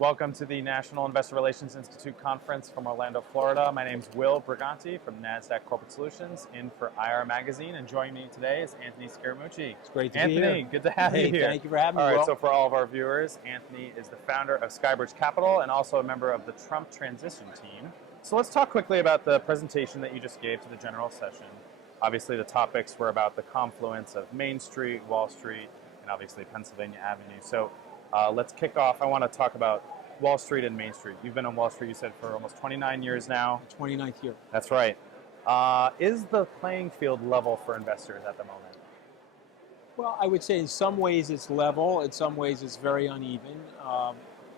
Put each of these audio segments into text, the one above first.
Welcome to the National Investor Relations Institute conference from Orlando, Florida. My name is Will Briganti from Nasdaq Corporate Solutions, in for IR Magazine, and joining me today is Anthony Scaramucci. It's great to be here. Anthony, good to have you here. Thank you for having me, All right, Will. so for all of our viewers, Anthony is the founder of SkyBridge Capital and also a member of the Trump Transition Team. So let's talk quickly about the presentation that you just gave to the general session. Obviously, the topics were about the confluence of Main Street, Wall Street, and obviously Pennsylvania Avenue. So let's kick off. I want to talk about Wall Street and Main Street. You've been on Wall Street, you said, for almost 29 years now. 29th year. That's right. Is the playing field level for investors at the moment? Well, I would say in some ways it's level. In some ways it's very uneven.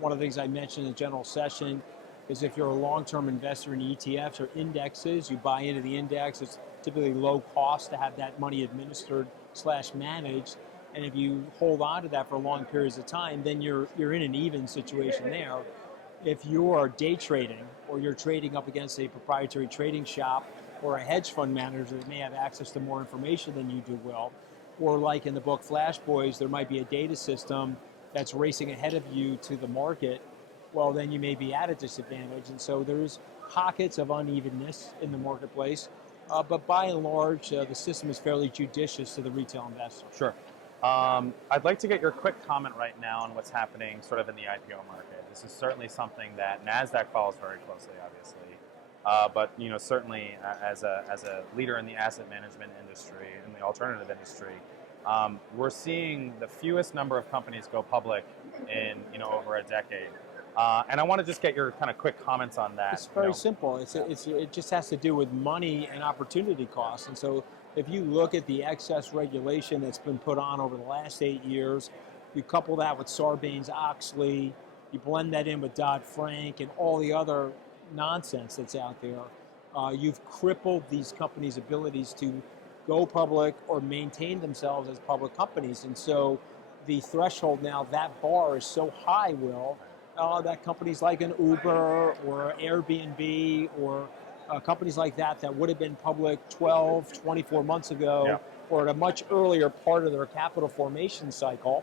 One of the things I mentioned in the general session is if you're a long-term investor in ETFs or indexes, you buy into the index. It's typically low cost to have that money administered / managed. And if you hold on to that for long periods of time, then you're in an even situation there. If you're day trading or you're trading up against a proprietary trading shop or a hedge fund manager that may have access to more information than you do, Will, or like in the book Flash Boys, there might be a data system that's racing ahead of you to the market, well, then you may be at a disadvantage. And so there's pockets of unevenness in the marketplace, but by and large, the system is fairly judicious to the retail investor. Sure. I'd like to get your quick comment right now on what's happening sort of in the IPO market. This is certainly something that Nasdaq follows very closely, obviously, but certainly as a leader in the asset management industry, in the alternative industry, we're seeing the fewest number of companies go public in over a decade. And I want to just get your kind of quick comments on that. It's very simple. It just has to do with money and opportunity costs. And so if you look at the excess regulation that's been put on over the last 8 years, you couple that with Sarbanes-Oxley, you blend that in with Dodd-Frank and all the other nonsense that's out there, you've crippled these companies' abilities to go public or maintain themselves as public companies. And so the threshold now, that bar is so high, Will, that companies like an Uber or Airbnb or companies like that would have been public 12, 24 months ago, or at a much earlier part of their capital formation cycle,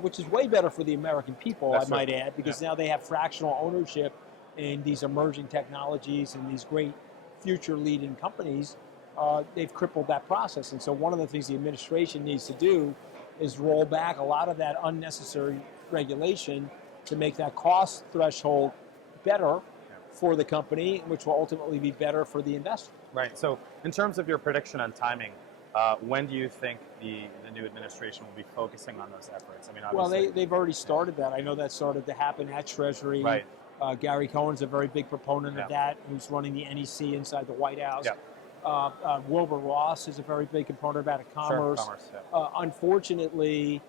which is way better for the American people, I might add, because now they have fractional ownership in these emerging technologies and these great future-leading companies. They've crippled that process. And so one of the things the administration needs to do is roll back a lot of that unnecessary regulation to make that cost threshold better for the company, which will ultimately be better for the investor. Right. So in terms of your prediction on timing, when do you think the new administration will be focusing on those efforts? I mean, obviously, well, they've already started that. I know that started to happen at Treasury. Right. Gary Cohen's a very big proponent of that, who's running the NEC inside the White House. Wilbur Ross is a very big component of that at Commerce. Sure, Commerce, unfortunately,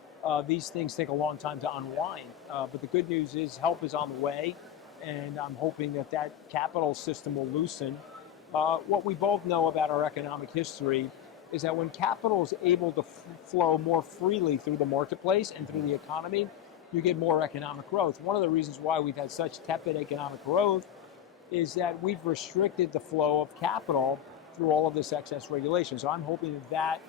these things take a long time to unwind. But the good news is help is on the way. And I'm hoping that capital system will loosen. What we both know about our economic history is that when capital is able to flow more freely through the marketplace and through the economy, you get more economic growth. One of the reasons why we've had such tepid economic growth is that we've restricted the flow of capital through all of this excess regulation. So I'm hoping that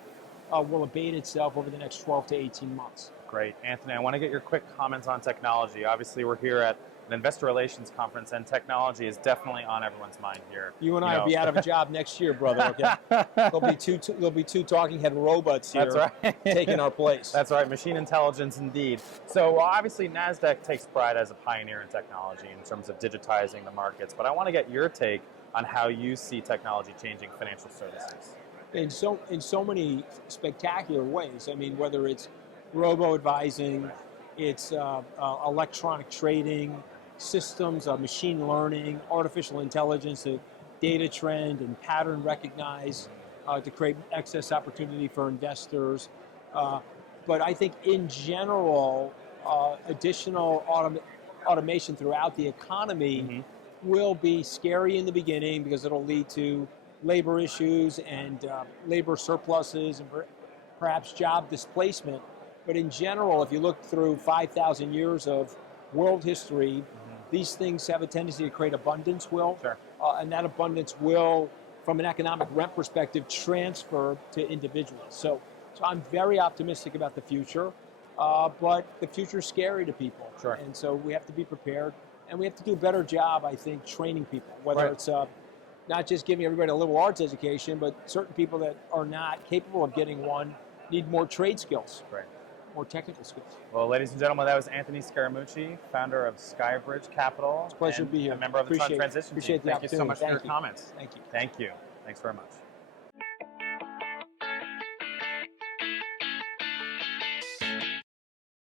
will abate itself over the next 12 to 18 months. Great. Anthony, I want to get your quick comments on technology. Obviously, we're here at an investor relations conference, and technology is definitely on everyone's mind here. You and I will be out of a job next year, brother. Okay? There'll be two talking head robots here. That's right. Taking our place. That's right. Machine intelligence, indeed. So obviously, Nasdaq takes pride as a pioneer in technology in terms of digitizing the markets. But I want to get your take on how you see technology changing financial services. In so many spectacular ways. I mean, whether it's robo-advising, it's electronic trading, systems of machine learning, artificial intelligence, to data trend and pattern recognize to create excess opportunity for investors. But I think in general, additional automation throughout the economy will be scary in the beginning because it'll lead to labor issues and labor surpluses and perhaps job displacement. But in general, if you look through 5,000 years of world history, these things have a tendency to create abundance, Will. Sure. And that abundance will, from an economic rent perspective, transfer to individuals. So I'm very optimistic about the future. but the future's scary to people. Sure. And so we have to be prepared, and we have to do a better job, I think, training people, whether Right. it's not just giving everybody a liberal arts education, but certain people that are not capable of getting one need more trade skills, Right. more technical skills. Well, ladies and gentlemen, that was Anthony Scaramucci, founder of SkyBridge Capital. It's a pleasure to be here. A member of the Fund Transition Appreciate team. the Thank you so much for opportunity. your comments. Thank you. Thank you. Thanks very much.